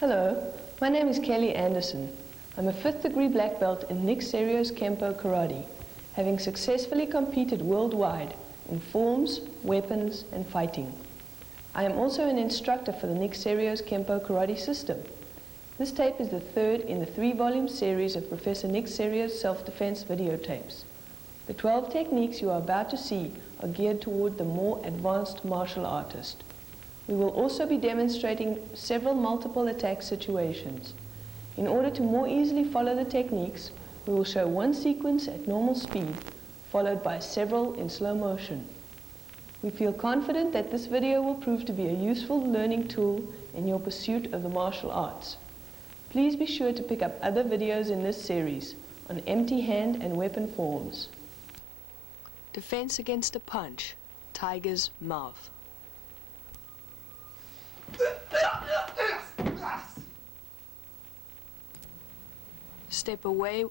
Hello, my name is Kelly Anderson. I'm a 5th degree black belt in Nick Cerio's Kenpo karate, having successfully competed worldwide in forms, weapons and fighting. I am also an instructor for the Nick Cerio's Kenpo karate system. This tape is the third in the 3-volume series of Professor Nick Cerio's self-defense videotapes. The 12 techniques you are about to see are geared toward the more advanced martial artist. We will also be demonstrating several multiple attack situations. In order to more easily follow the techniques, we will show one sequence at normal speed, followed by several in slow motion. We feel confident that this video will prove to be a useful learning tool in your pursuit of the martial arts. Please be sure to pick up other videos in this series on empty hand and weapon forms. Defense against a punch, tiger's mouth. Step away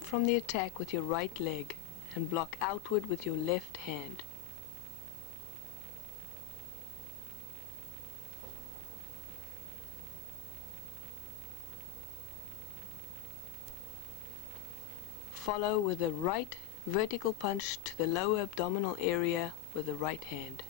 from the attack with your right leg and block outward with your left hand. Follow with the right vertical punch to the lower abdominal area with the right hand.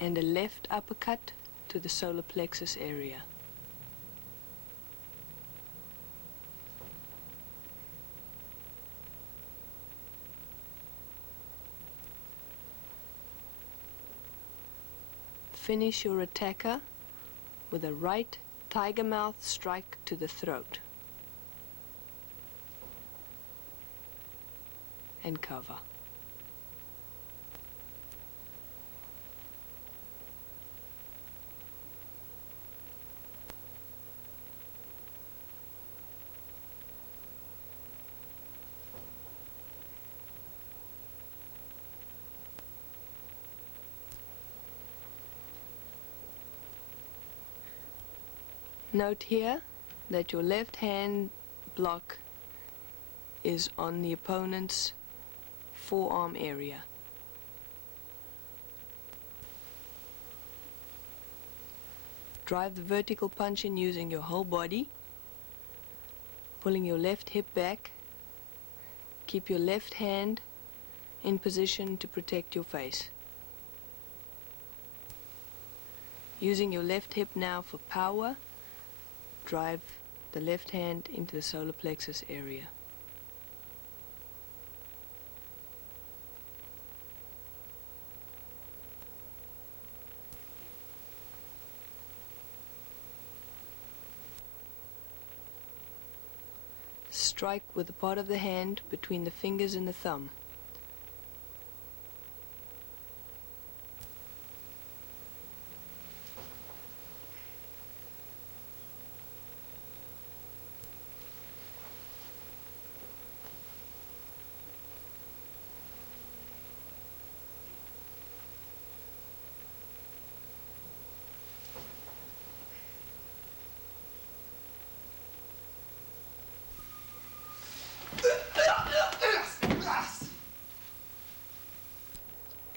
And a left uppercut to the solar plexus area. Finish your attacker with a right tiger mouth strike to the throat. And cover. Note here that your left hand block is on the opponent's forearm area. Drive the vertical punch in using your whole body, pulling your left hip back. Keep your left hand in position to protect your face. Using your left hip now for power, drive the left hand into the solar plexus area. Strike with the part of the hand between the fingers and the thumb.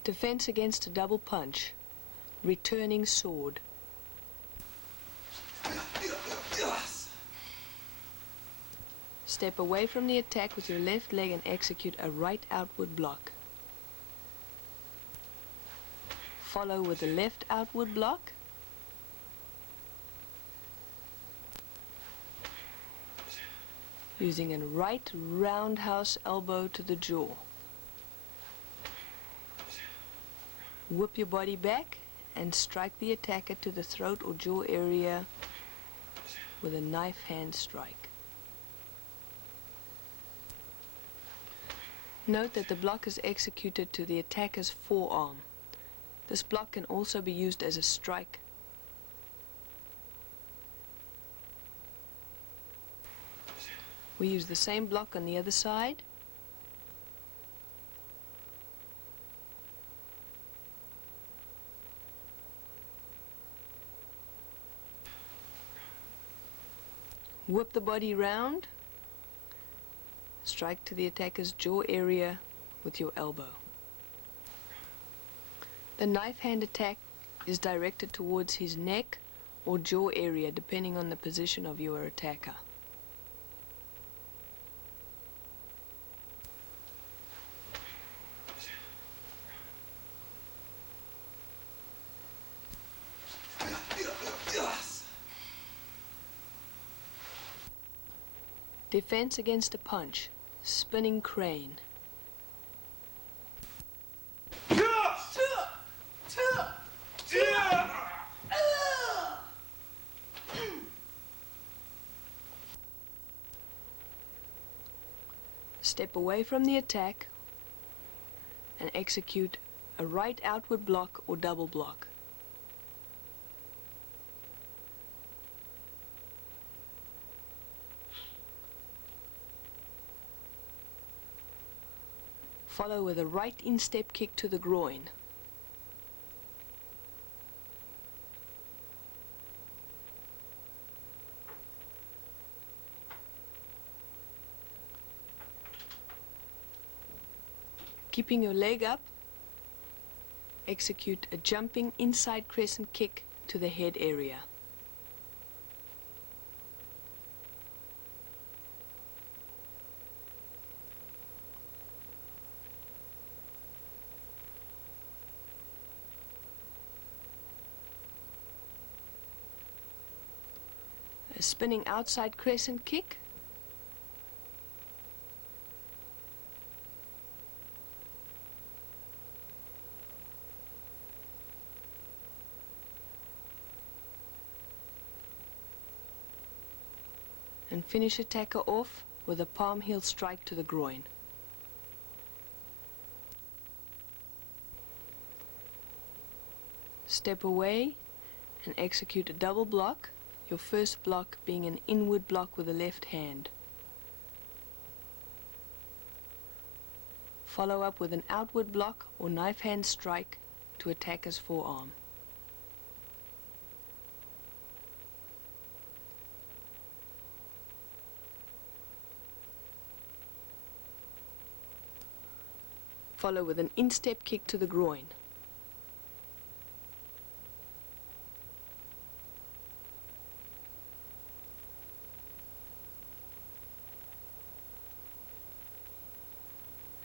Defense against a double punch, returning sword. Step away from the attack with your left leg and execute a right outward block. Follow with the left outward block. Using a right roundhouse elbow to the jaw. Whip your body back and strike the attacker to the throat or jaw area with a knife hand strike. Note that the block is executed to the attacker's forearm. This block can also be used as a strike. We use the same block on the other side. Whip the body round strike to the attacker's jaw area with your elbow. The knife hand attack is directed towards his neck or jaw area depending on the position of your attacker. Defense against a punch, spinning crane. Step away from the attack and execute a right outward block or double block. Follow with a right instep kick to the groin. Keeping your leg up, execute a jumping inside crescent kick to the head area. A spinning outside crescent kick. And finish attacker off with a palm heel strike to the groin. Step away and execute a double block, your first block being an inward block with the left hand. Follow up with an outward block or knife hand strike to attacker's forearm. Follow with an instep kick to the groin.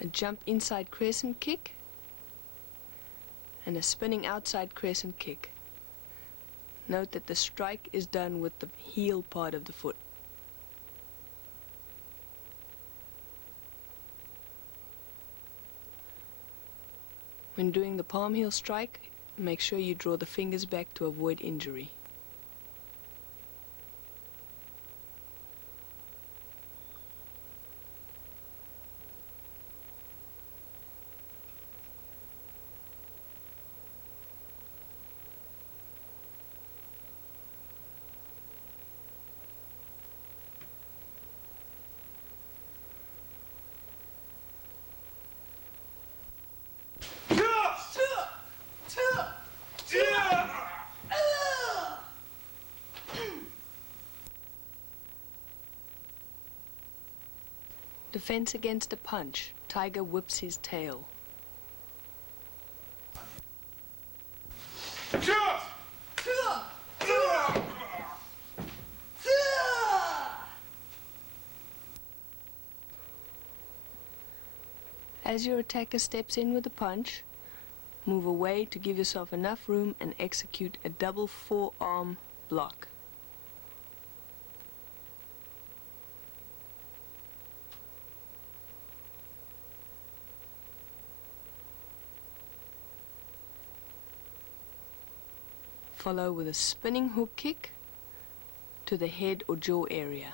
A jump inside crescent kick and a spinning outside crescent kick. Note that the strike is done with the heel part of the foot. When doing the palm heel strike, make sure you draw the fingers back to avoid injury. Defense against a punch. Tiger whips his tail. As your attacker steps in with a punch, move away to give yourself enough room and execute a double forearm block. Follow with a spinning hook kick to the head or jaw area.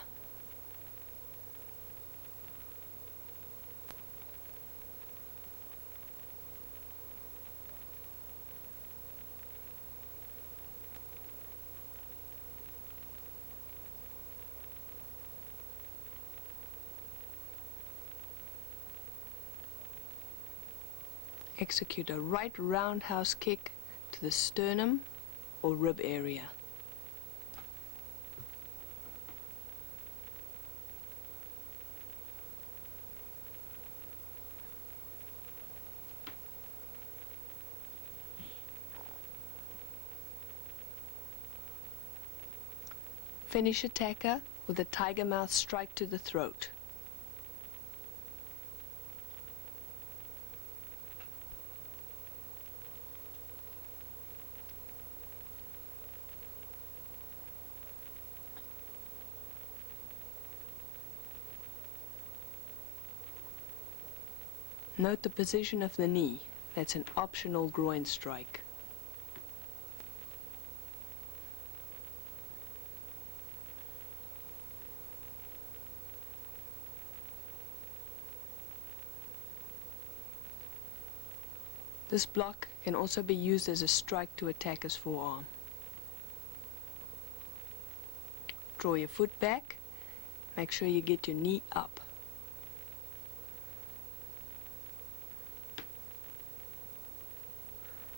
Execute a right roundhouse kick to the sternum or rib area. Finish attacker with a tiger mouth strike to the throat. Note the position of the knee. That's an optional groin strike. This block can also be used as a strike to attacker's forearm. Draw your foot back. Make sure you get your knee up.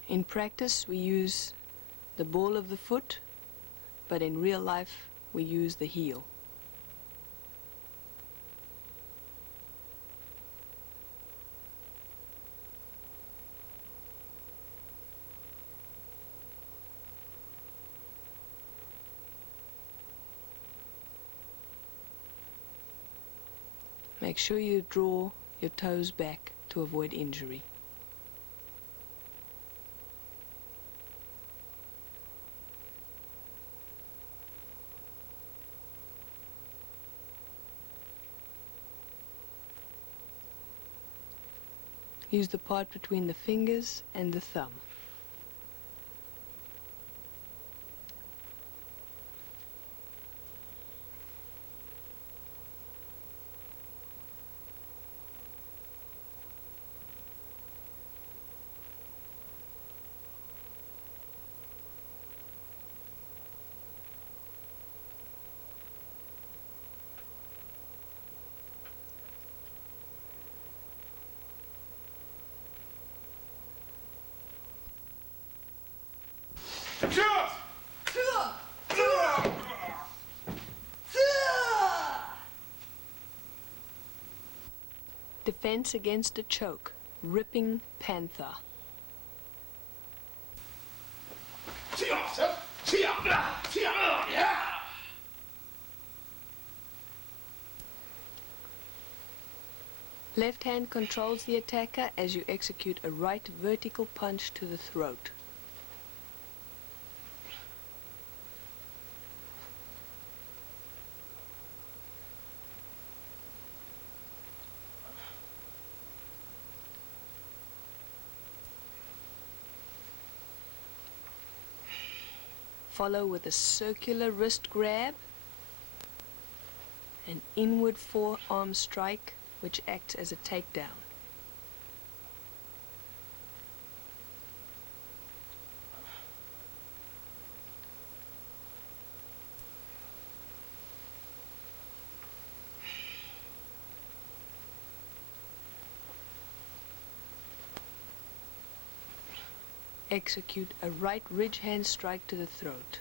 In practice, we use the ball of the foot, but in real life, we use the heel. Make sure you draw your toes back to avoid injury. Use the part between the fingers and the thumb. Defense against a choke, ripping panther. Left hand controls the attacker as you execute a right vertical punch to the throat. Follow with a circular wrist grab, an inward forearm strike which acts as a takedown. Execute a right ridge hand strike to the throat.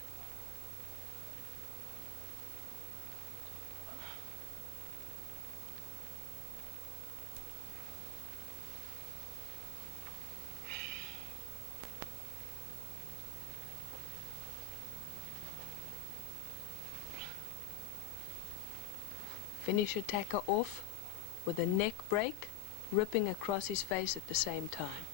Finish attacker off with a neck break, ripping across his face at the same time.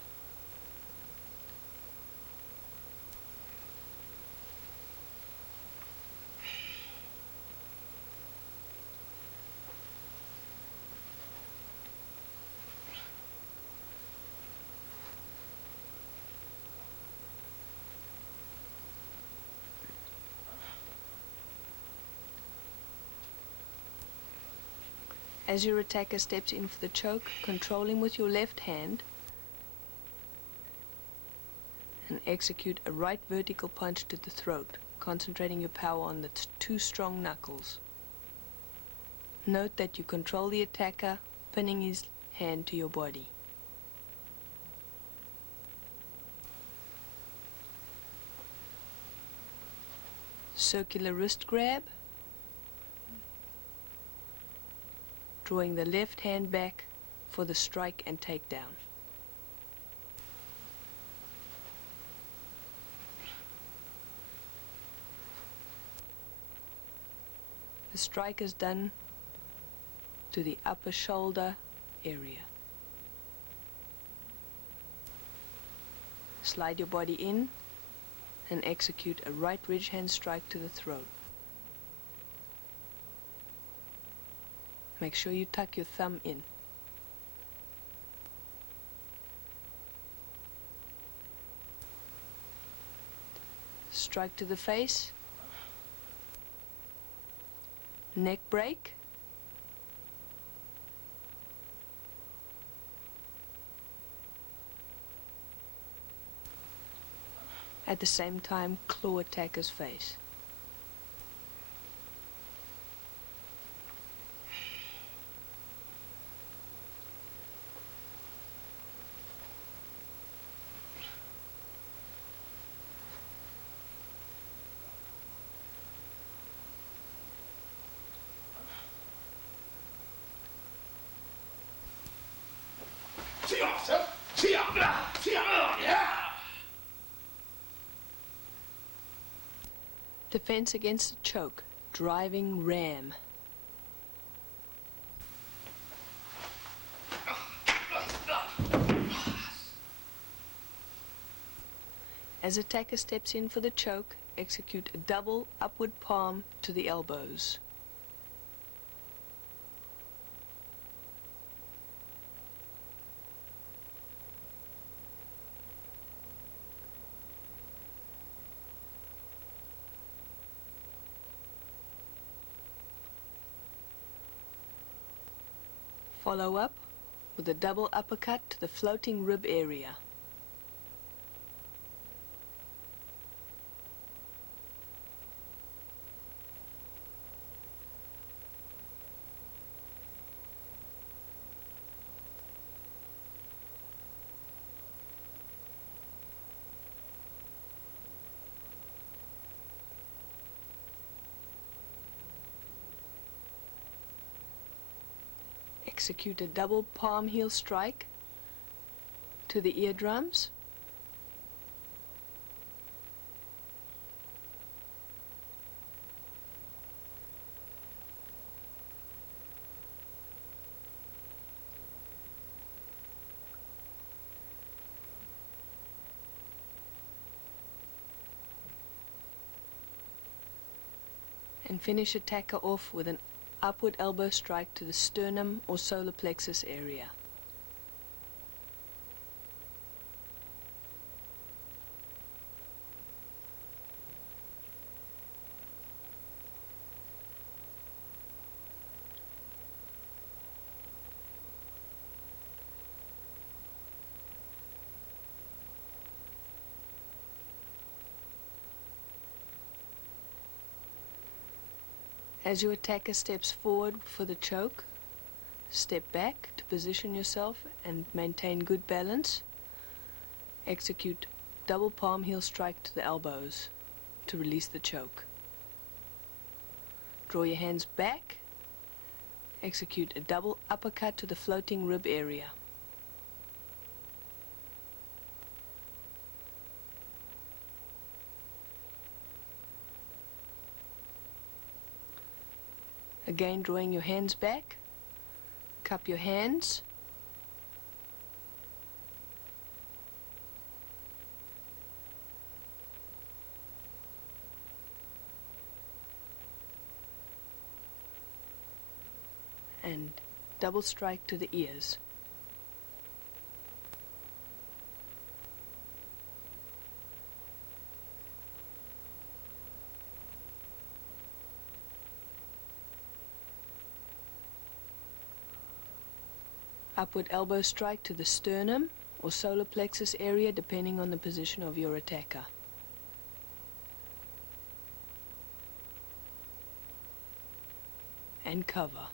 As your attacker steps in for the choke, control him with your left hand and execute a right vertical punch to the throat, concentrating your power on the two strong knuckles. Note that you control the attacker, pinning his hand to your body. Circular wrist grab, drawing the left hand back for the strike and takedown. The strike is done to the upper shoulder area. Slide your body in and execute a right ridge hand strike to the throat. Make sure you tuck your thumb in. Strike to the face. Neck break. At the same time, claw attacker's face. Defense against a choke, driving ram. As attacker steps in for the choke, execute a double upward palm to the elbows. Follow up with a double uppercut to the floating rib area. Execute a double palm heel strike to the eardrums. And finish attacker off with an upward elbow strike to the sternum or solar plexus area. As your attacker steps forward for the choke, step back to position yourself and maintain good balance. Execute double palm heel strike to the elbows to release the choke. Draw your hands back. Execute a double uppercut to the floating rib area. Again, drawing your hands back, cup your hands, and double strike to the ears. Upward elbow strike to the sternum or solar plexus area depending on the position of your attacker. And cover.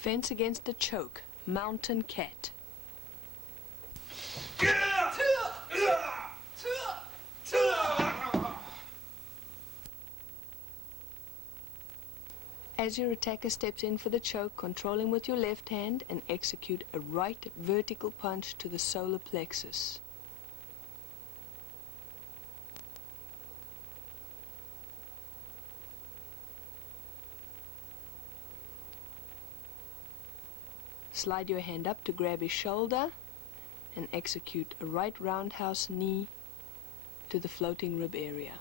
Defense against the choke, mountain cat. As your attacker steps in for the choke, control him with your left hand and execute a right vertical punch to the solar plexus. Slide your hand up to grab his shoulder and execute a right roundhouse knee to the floating rib area.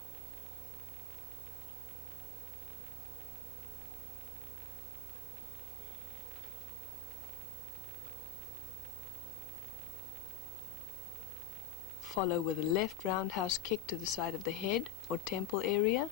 Follow with a left roundhouse kick to the side of the head or temple area.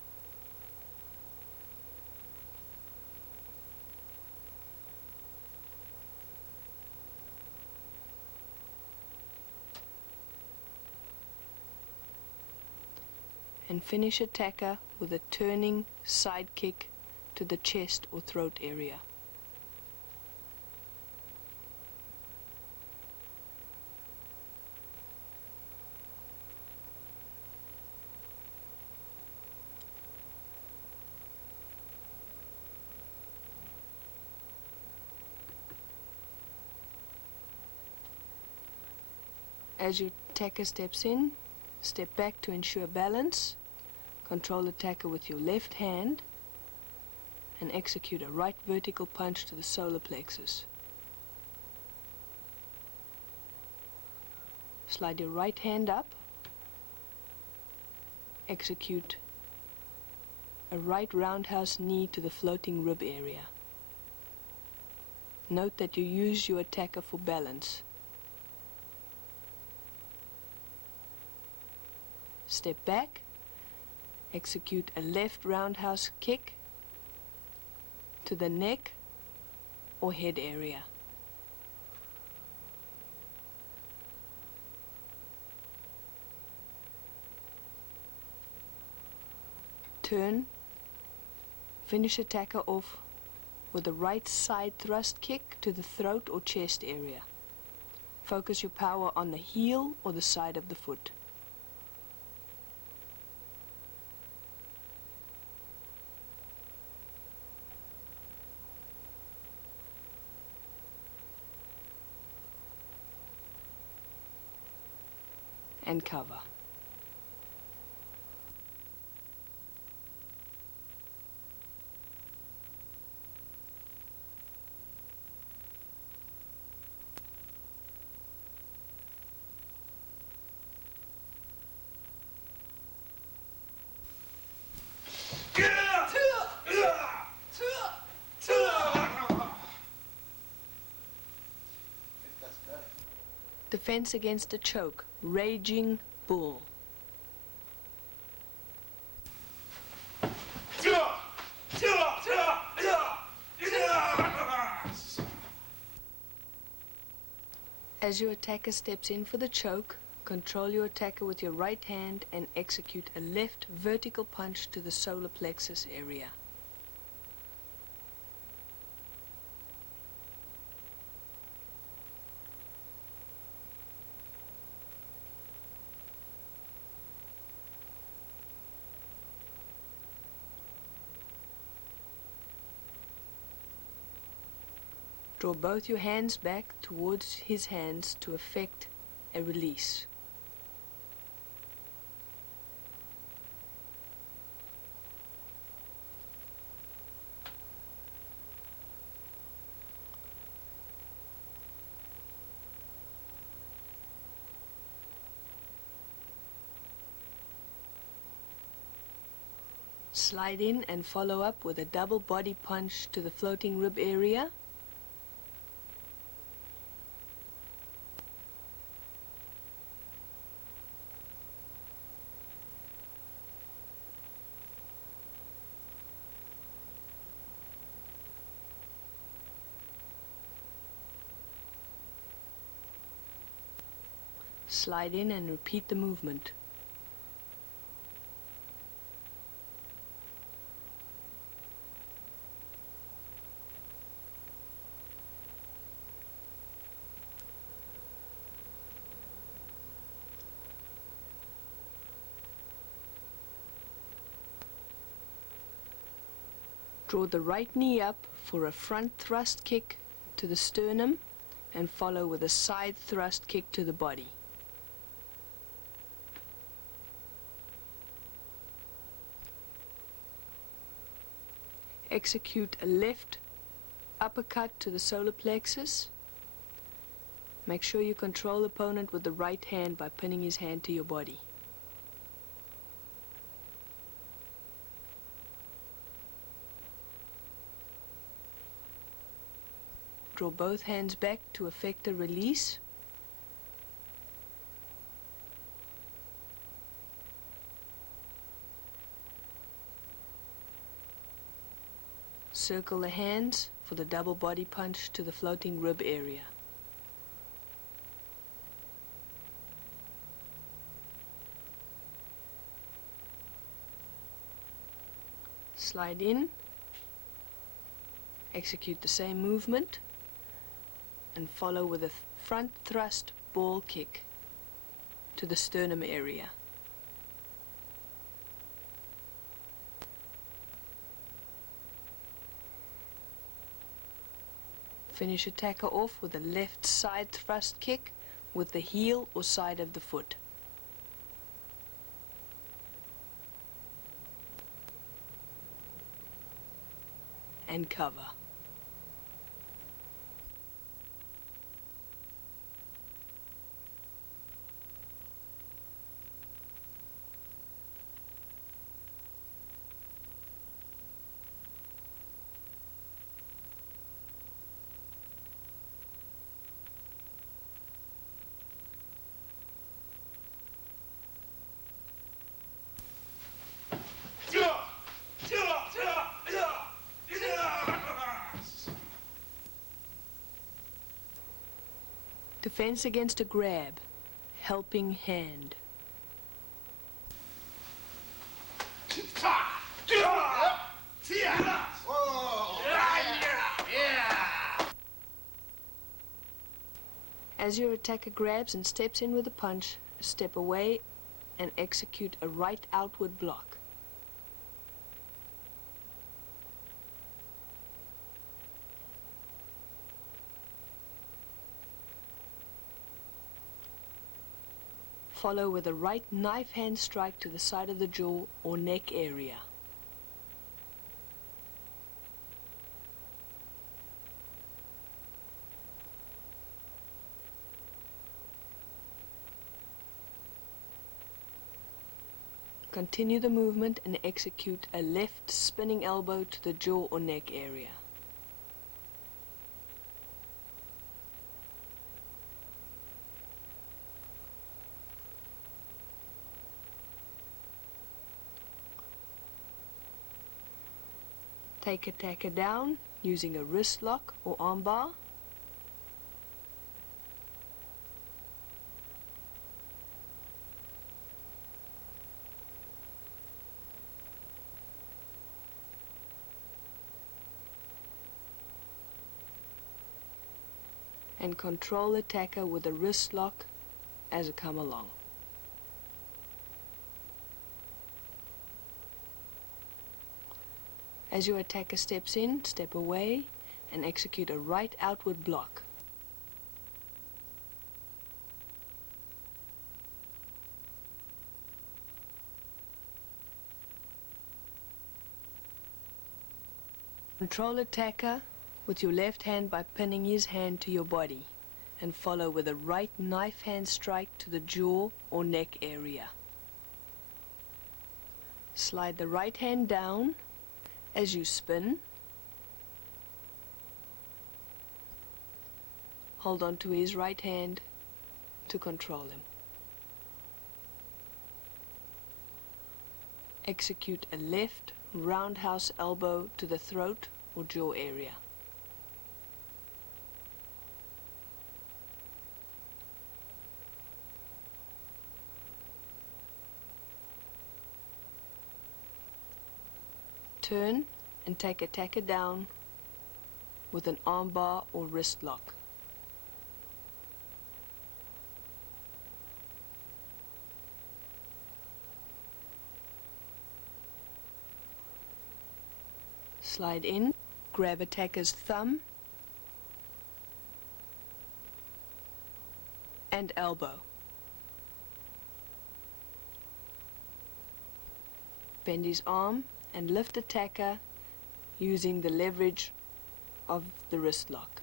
And finish attacker with a turning side kick to the chest or throat area. As your attacker steps in, step back to ensure balance. Control attacker with your left hand and execute a right vertical punch to the solar plexus. Slide your right hand up. Execute a right roundhouse knee to the floating rib area. Note that you use your attacker for balance. Step back, execute a left roundhouse kick to the neck or head area. Turn, finish attacker off with a right side thrust kick to the throat or chest area. Focus your power on the heel or the side of the foot. And cover. Defense against the choke, raging bull. As your attacker steps in for the choke, control your attacker with your right hand and execute a left vertical punch to the solar plexus area. Draw both your hands back towards his hands to effect a release. Slide in and follow up with a double body punch to the floating rib area. Slide in and repeat the movement. Draw the right knee up for a front thrust kick to the sternum and follow with a side thrust kick to the body. Execute a left uppercut to the solar plexus. Make sure you control the opponent with the right hand by pinning his hand to your body. Draw both hands back to effect a release. Circle the hands for the double body punch to the floating rib area. Slide in, execute the same movement, and follow with a front thrust ball kick to the sternum area. Finish attacker off with a left side thrust kick with the heel or side of the foot. And cover. Defense against a grab, helping hand. As your attacker grabs and steps in with a punch, step away and execute a right outward block. Follow with a right knife hand strike to the side of the jaw or neck area. Continue the movement and execute a left spinning elbow to the jaw or neck area. Take attacker down using a wrist lock or armbar. And control attacker with a wrist lock as it come along. As your attacker steps in, step away and execute a right outward block. Control attacker with your left hand by pinning his hand to your body and follow with a right knife hand strike to the jaw or neck area. Slide the right hand down as you spin. Hold on to his right hand to control him. Execute a left roundhouse elbow to the throat or jaw area. Turn and take attacker down with an armbar or wrist lock. Slide in, grab attacker's thumb and elbow. Bend his arm and lift attacker using the leverage of the wrist lock.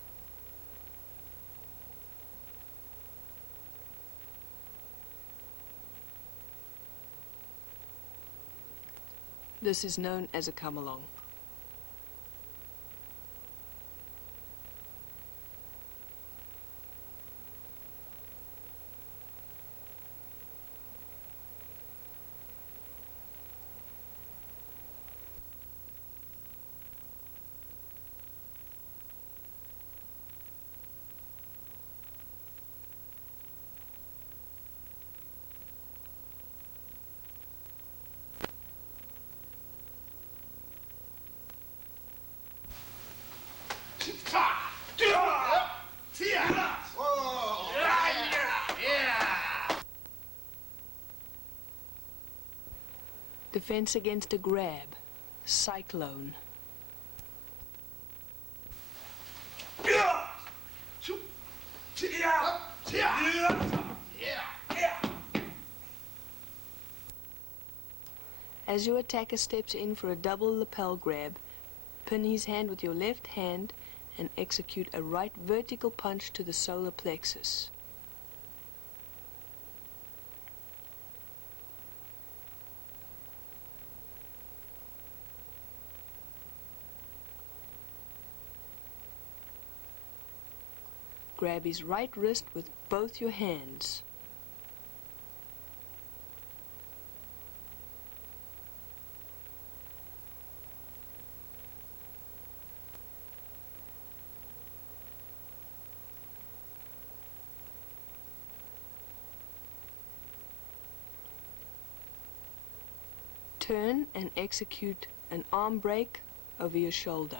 This is known as a come along. Defense against a grab, Cyclone. As your attacker steps in for a double lapel grab, pin his hand with your left hand and execute a right vertical punch to the solar plexus. Grab his right wrist with both your hands. Turn and execute an arm break over your shoulder.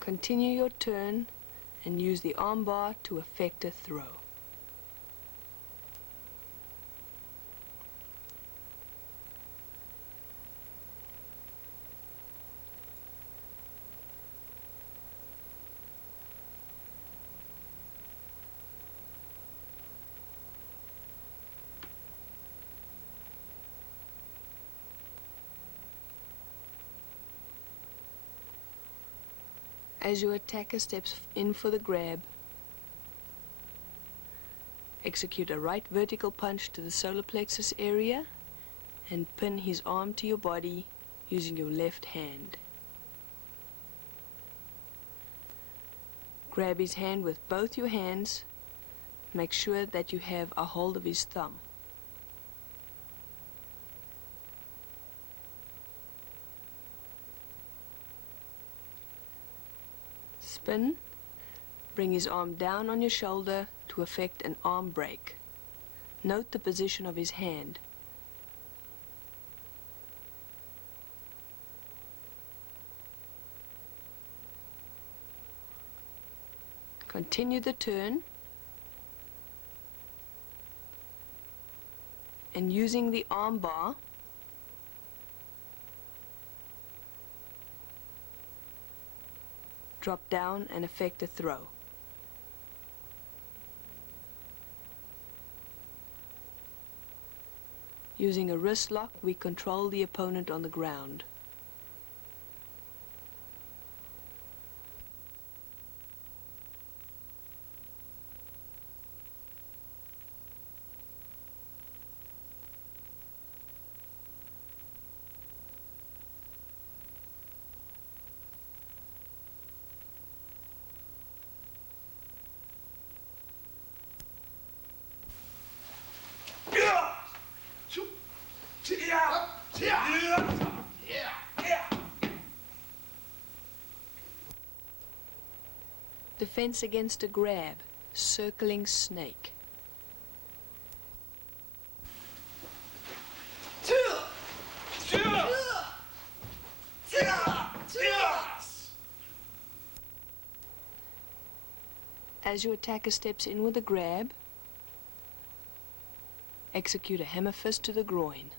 Continue your turn and use the arm bar to effect a throw. As your attacker steps in for the grab, execute a right vertical punch to the solar plexus area and pin his arm to your body using your left hand. Grab his hand with both your hands. Make sure that you have a hold of his thumb. Spin, bring his arm down on your shoulder to effect an arm break. Note the position of his hand. Continue the turn and using the arm bar, drop down and effect a throw. Using a wrist lock, we control the opponent on the ground. Defense against a grab, circling snake. As your attacker steps in with a grab, execute a hammer fist to the groin.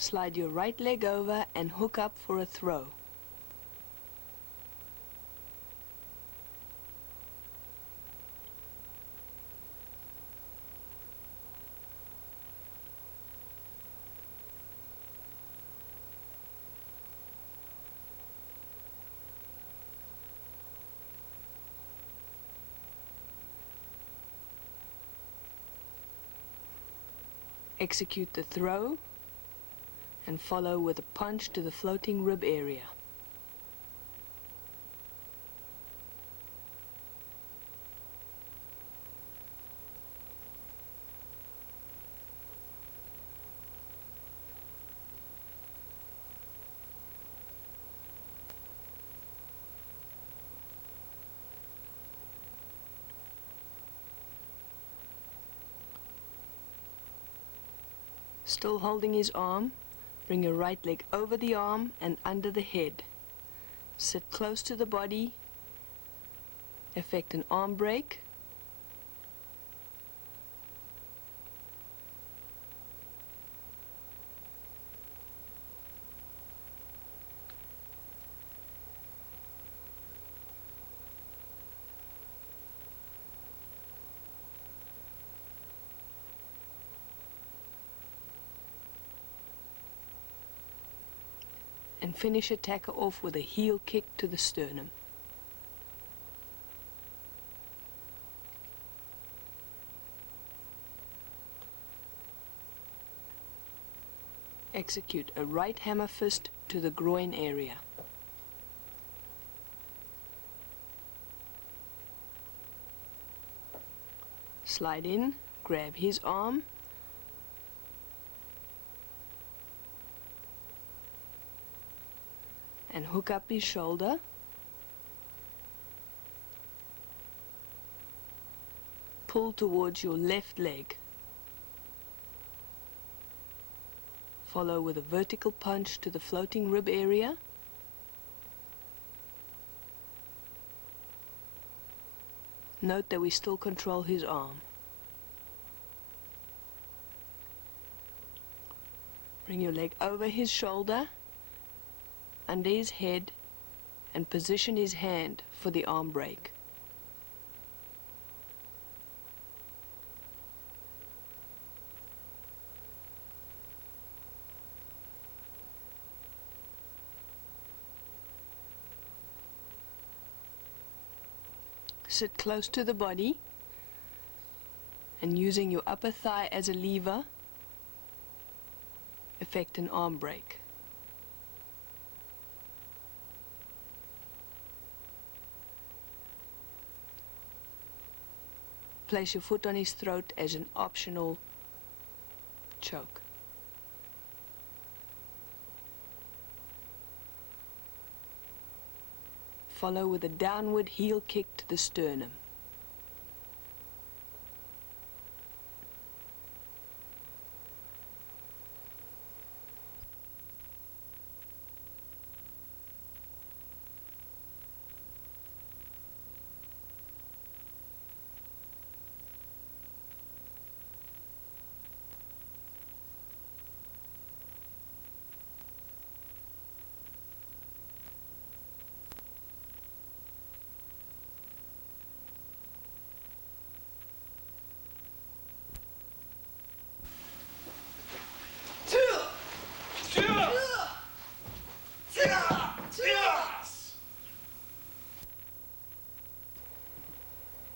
Slide your right leg over and hook up for a throw. Execute the throw and follow with a punch to the floating rib area. Still holding his arm, bring your right leg over the arm and under the head. Sit close to the body. Effect an arm break. And finish attacker off with a heel kick to the sternum. Execute a right hammer fist to the groin area. Slide in, grab his arm, and hook up his shoulder. Pull towards your left leg. Follow with a vertical punch to the floating rib area. Note that we still control his arm. Bring your leg over his shoulder, under his head, and position his hand for the arm break. Sit close to the body and using your upper thigh as a lever, effect an arm break. Place your foot on his throat as an optional choke. Follow with a downward heel kick to the sternum.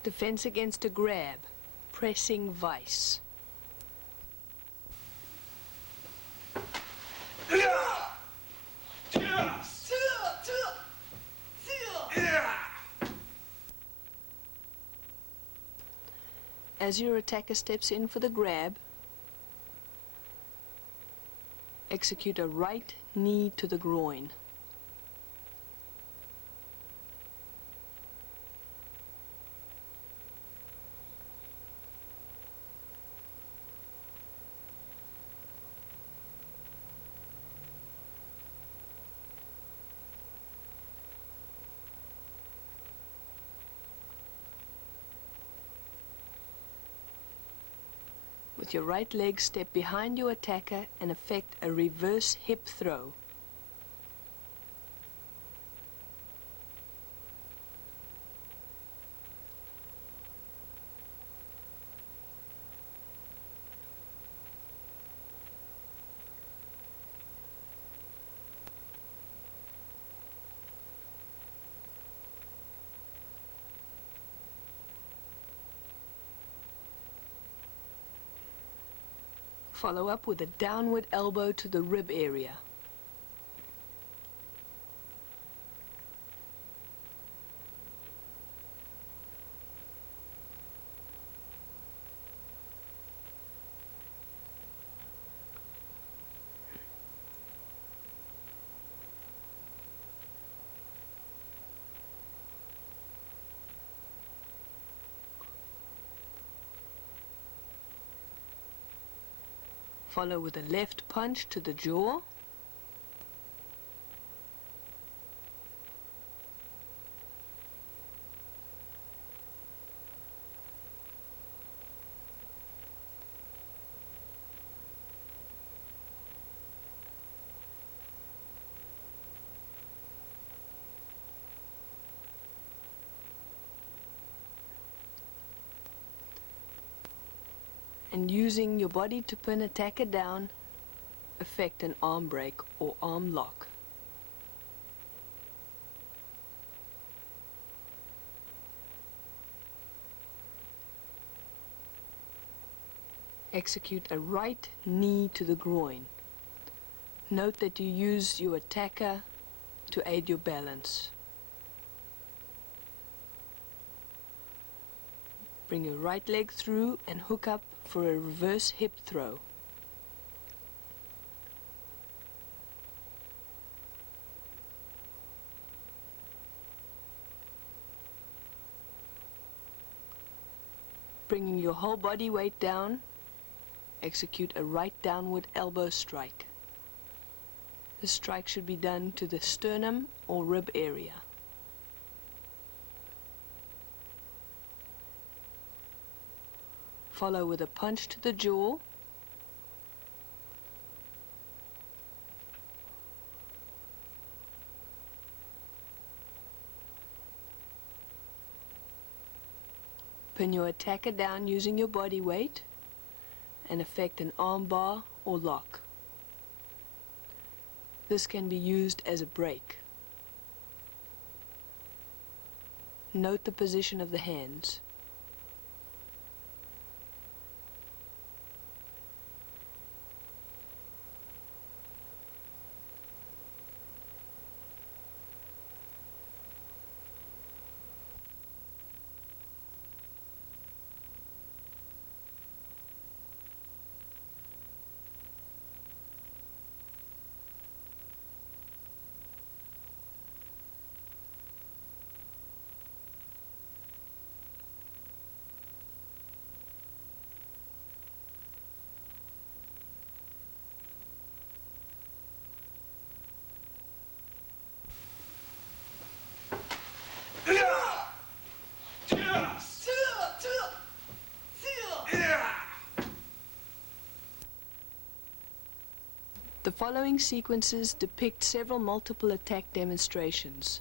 Defense against a grab, pressing vise. As your attacker steps in for the grab, Execute a right knee to the groin. With your right leg, step behind your attacker and effect a reverse hip throw. Follow up with a downward elbow to the rib area. Follow with a left punch to the jaw. And using your body to pin attacker down, effect an arm break or arm lock. Execute a right knee to the groin. Note that you use your attacker to aid your balance. Bring your right leg through and hook up for a reverse hip throw. Bringing your whole body weight down, execute a right downward elbow strike. The strike should be done to the sternum or rib area. Follow with a punch to the jaw. Pin your attacker down using your body weight and effect an arm bar or lock. This can be used as a break. Note the position of the hands. The following sequences depict several multiple attack demonstrations.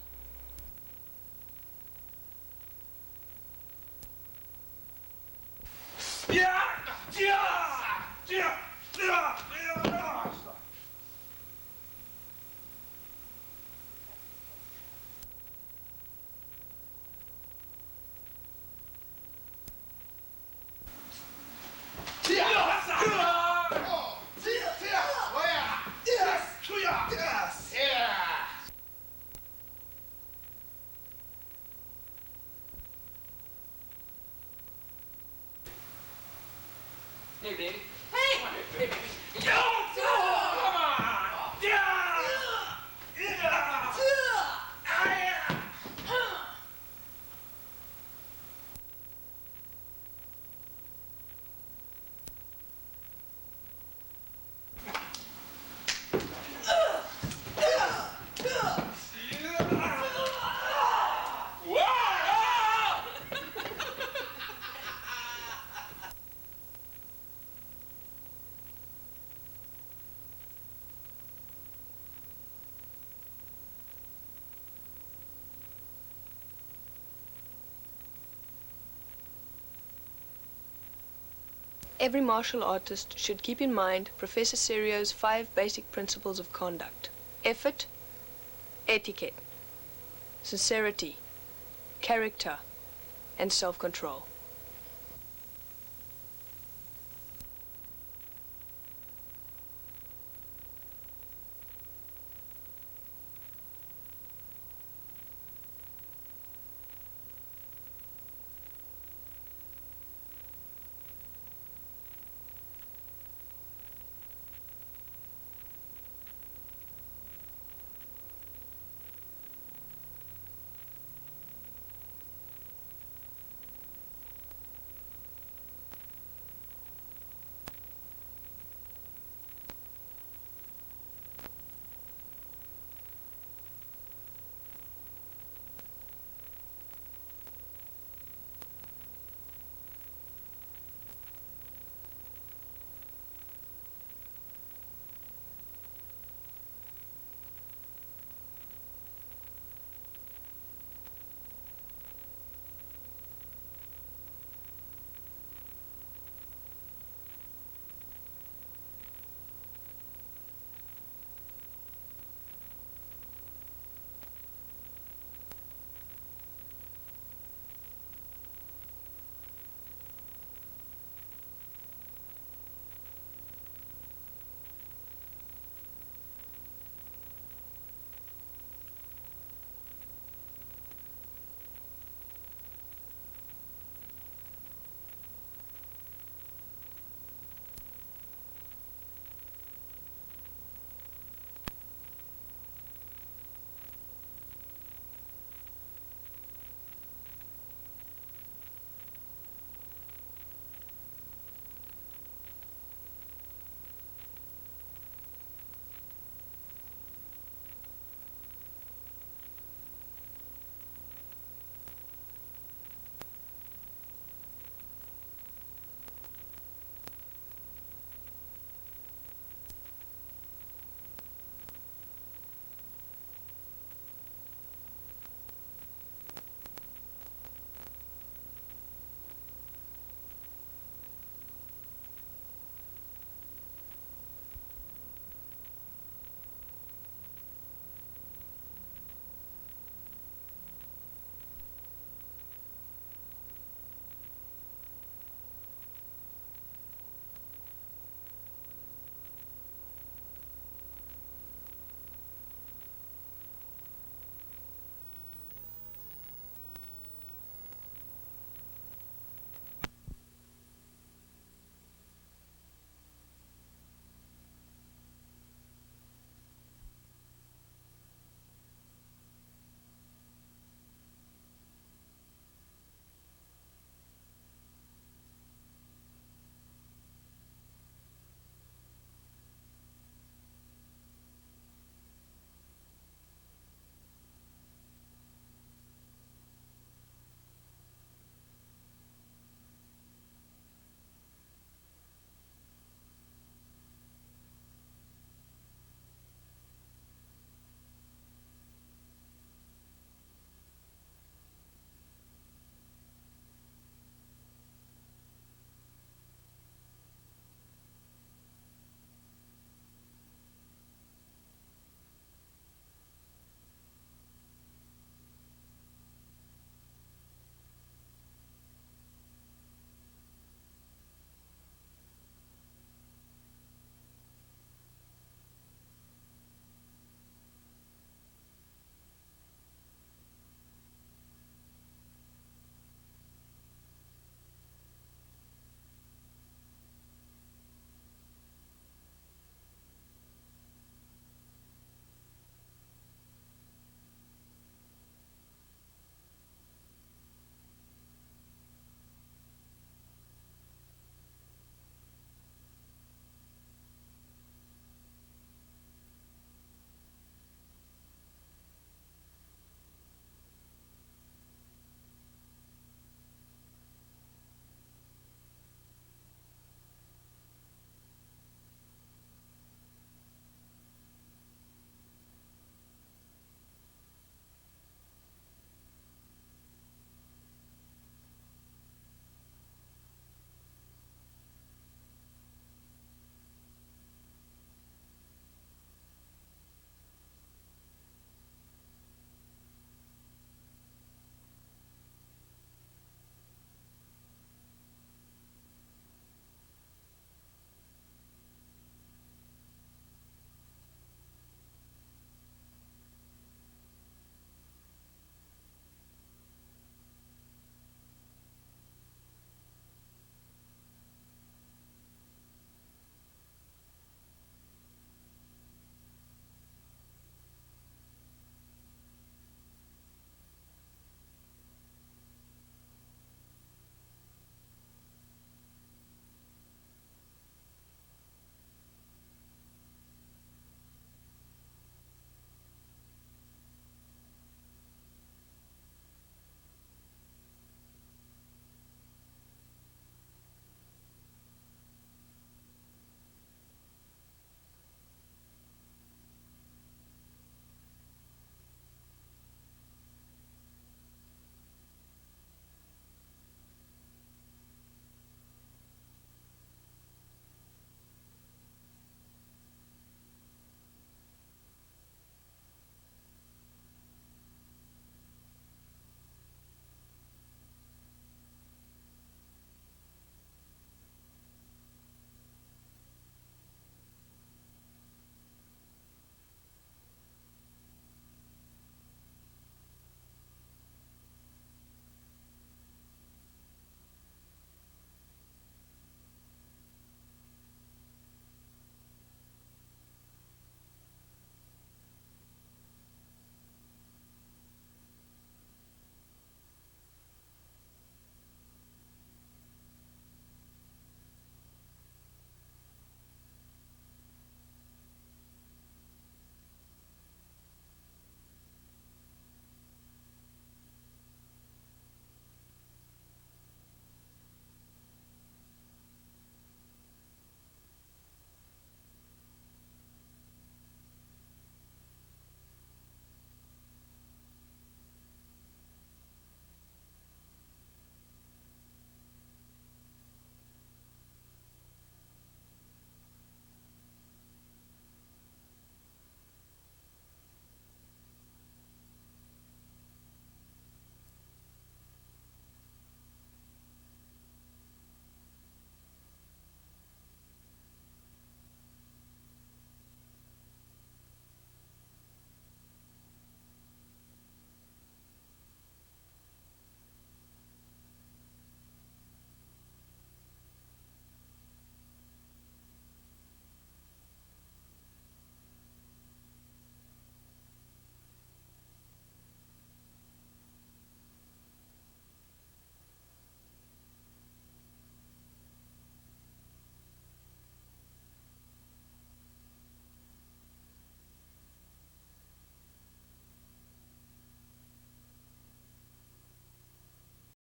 Hey, baby. Hey! Come on, baby. Come on! Every martial artist should keep in mind Professor Cerio's 5 basic principles of conduct: effort, etiquette, sincerity, character, and self-control.